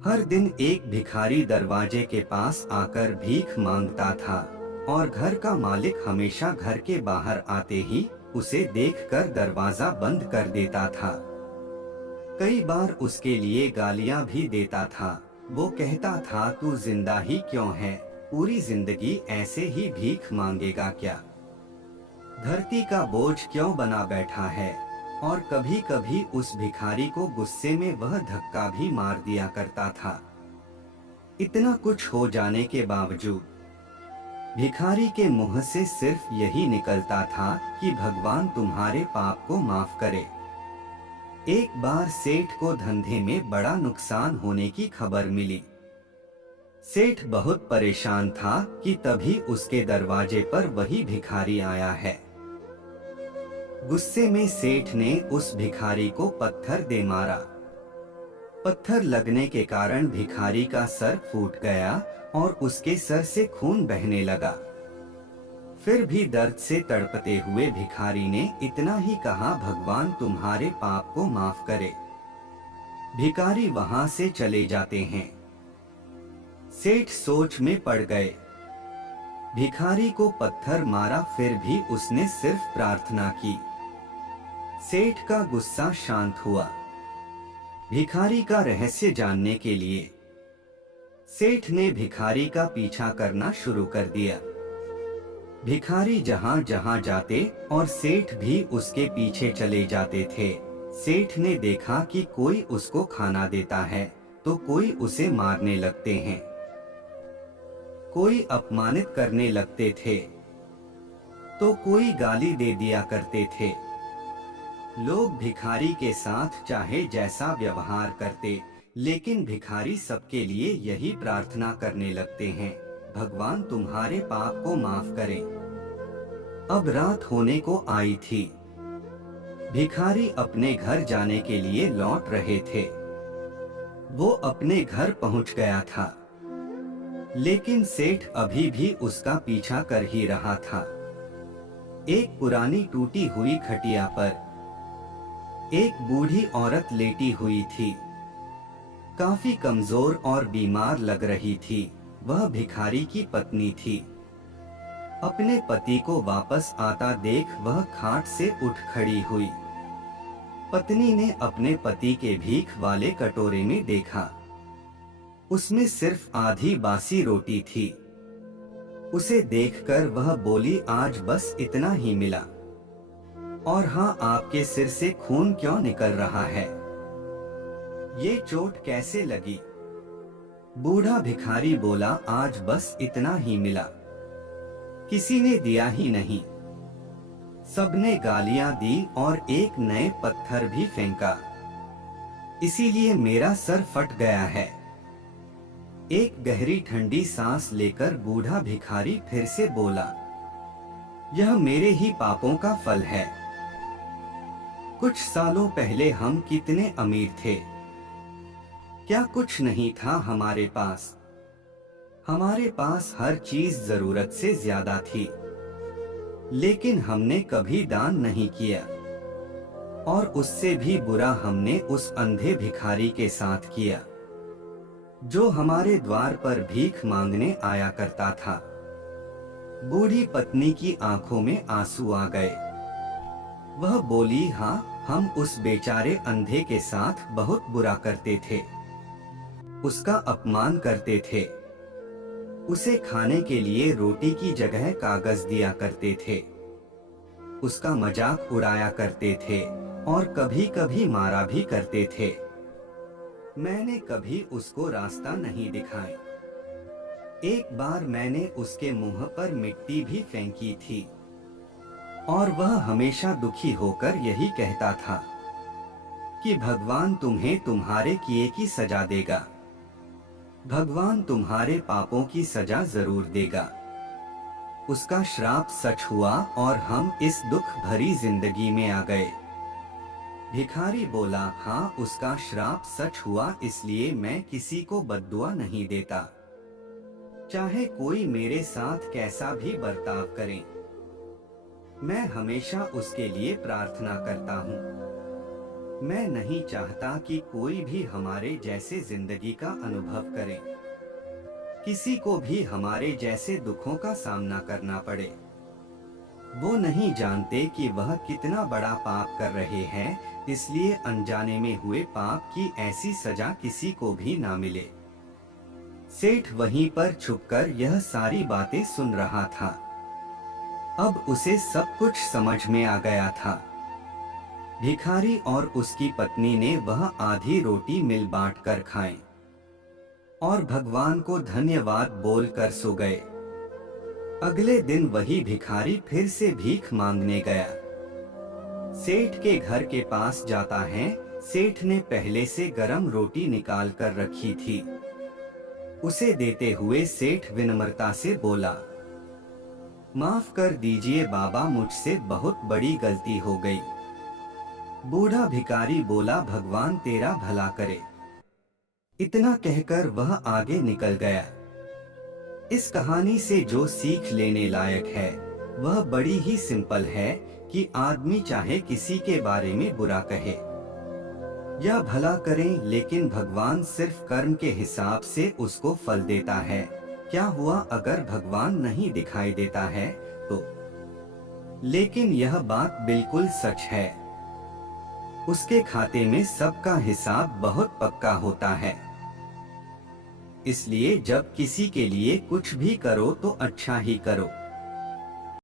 हर दिन एक भिखारी दरवाजे के पास आकर भीख मांगता था और घर का मालिक हमेशा घर के बाहर आते ही उसे देखकर दरवाजा बंद कर देता था। कई बार उसके लिए गालियां भी देता था। वो कहता था, तू जिंदा ही क्यों है, पूरी जिंदगी ऐसे ही भीख मांगेगा क्या, धरती का बोझ क्यों बना बैठा है। और कभी कभी उस भिखारी को गुस्से में वह धक्का भी मार दिया करता था। इतना कुछ हो जाने के बावजूद भिखारी के मुंह से सिर्फ यही निकलता था कि भगवान तुम्हारे पाप को माफ करे। एक बार सेठ को धंधे में बड़ा नुकसान होने की खबर मिली। सेठ बहुत परेशान था कि तभी उसके दरवाजे पर वही भिखारी आया है। गुस्से में सेठ ने उस भिखारी को पत्थर दे मारा। पत्थर लगने के कारण भिखारी का सर फूट गया और उसके सर से खून बहने लगा। फिर भी दर्द से तड़पते हुए भिखारी ने इतना ही कहा, भगवान तुम्हारे पाप को माफ करे। भिखारी वहां से चले जाते हैं। सेठ सोच में पड़ गए। भिखारी को पत्थर मारा, फिर भी उसने सिर्फ प्रार्थना की। सेठ का गुस्सा शांत हुआ। भिखारी का रहस्य जानने के लिए सेठ ने भिखारी का पीछा करना शुरू कर दिया। भिखारी जहां जहां जाते और सेठ भी उसके पीछे चले जाते थे। सेठ ने देखा कि कोई उसको खाना देता है तो कोई उसे मारने लगते हैं, कोई अपमानित करने लगते थे तो कोई गाली दे दिया करते थे। लोग भिखारी के साथ चाहे जैसा व्यवहार करते, लेकिन भिखारी सबके लिए यही प्रार्थना करने लगते हैं, भगवान तुम्हारे पाप को माफ करे। अब रात होने को आई थी। भिखारी अपने घर जाने के लिए लौट रहे थे। वो अपने घर पहुंच गया था, लेकिन सेठ अभी भी उसका पीछा कर ही रहा था। एक पुरानी टूटी हुई खटिया पर एक बूढ़ी औरत लेटी हुई थी। काफी कमजोर और बीमार लग रही थी। वह भिखारी की पत्नी थी। अपने पति को वापस आता देख वह खाट से उठ खड़ी हुई। पत्नी ने अपने पति के भीख वाले कटोरे में देखा। उसमें सिर्फ आधी बासी रोटी थी। उसे देखकर वह बोली, आज बस इतना ही मिला। और हाँ, आपके सिर से खून क्यों निकल रहा है, ये चोट कैसे लगी। बूढ़ा भिखारी बोला, आज बस इतना ही मिला, किसी ने दिया ही नहीं। सबने गालियां दी और एक नए पत्थर भी फेंका, इसीलिए मेरा सर फट गया है। एक गहरी ठंडी सांस लेकर बूढ़ा भिखारी फिर से बोला, यह मेरे ही पापों का फल है। कुछ सालों पहले हम कितने अमीर थे, क्या कुछ नहीं था हमारे पास। हमारे पास हर चीज जरूरत से ज्यादा थी, लेकिन हमने कभी दान नहीं किया। और उससे भी बुरा हमने उस अंधे भिखारी के साथ किया, जो हमारे द्वार पर भीख मांगने आया करता था। बूढ़ी पत्नी की आंखों में आंसू आ गए। वह बोली, हाँ, हम उस बेचारे अंधे के साथ बहुत बुरा करते थे, उसका अपमान करते थे, उसे खाने के लिए रोटी की जगह कागज दिया करते थे, उसका मजाक उड़ाया करते थे और कभी कभी मारा भी करते थे। मैंने कभी उसको रास्ता नहीं दिखाया। एक बार मैंने उसके मुंह पर मिट्टी भी फेंकी थी और वह हमेशा दुखी होकर यही कहता था कि भगवान तुम्हें तुम्हारे किए की सजा देगा, भगवान तुम्हारे पापों की सजा जरूर देगा। उसका श्राप सच हुआ और हम इस दुख भरी जिंदगी में आ गए। भिखारी बोला, हाँ, उसका श्राप सच हुआ, इसलिए मैं किसी को बद्दुआ नहीं देता, चाहे कोई मेरे साथ कैसा भी बर्ताव करे। मैं हमेशा उसके लिए प्रार्थना करता हूँ। मैं नहीं चाहता कि कोई भी हमारे जैसे जिंदगी का अनुभव करे, किसी को भी हमारे जैसे दुखों का सामना करना पड़े। वो नहीं जानते कि वह कितना बड़ा पाप कर रहे हैं, इसलिए अनजाने में हुए पाप की ऐसी सजा किसी को भी ना मिले। सेठ वहीं पर छुपकर यह सारी बातें सुन रहा था। अब उसे सब कुछ समझ में आ गया था। भिखारी और उसकी पत्नी ने वह आधी रोटी मिल बांट कर खाएं और भगवान को धन्यवाद बोलकर सो गए। अगले दिन वही भिखारी फिर से भीख मांगने गया। सेठ के घर के पास जाता है। सेठ ने पहले से गरम रोटी निकाल कर रखी थी। उसे देते हुए सेठ विनम्रता से बोला, माफ कर दीजिए बाबा, मुझसे बहुत बड़ी गलती हो गई। बूढ़ा भिखारी बोला, भगवान तेरा भला करे। इतना कहकर वह आगे निकल गया। इस कहानी से जो सीख लेने लायक है वह बड़ी ही सिंपल है कि आदमी चाहे किसी के बारे में बुरा कहे या भला करें, लेकिन भगवान सिर्फ कर्म के हिसाब से उसको फल देता है। क्या हुआ अगर भगवान नहीं दिखाई देता है तो? लेकिन यह बात बिल्कुल सच है, उसके खाते में सबका हिसाब बहुत पक्का होता है। इसलिए जब किसी के लिए कुछ भी करो तो अच्छा ही करो।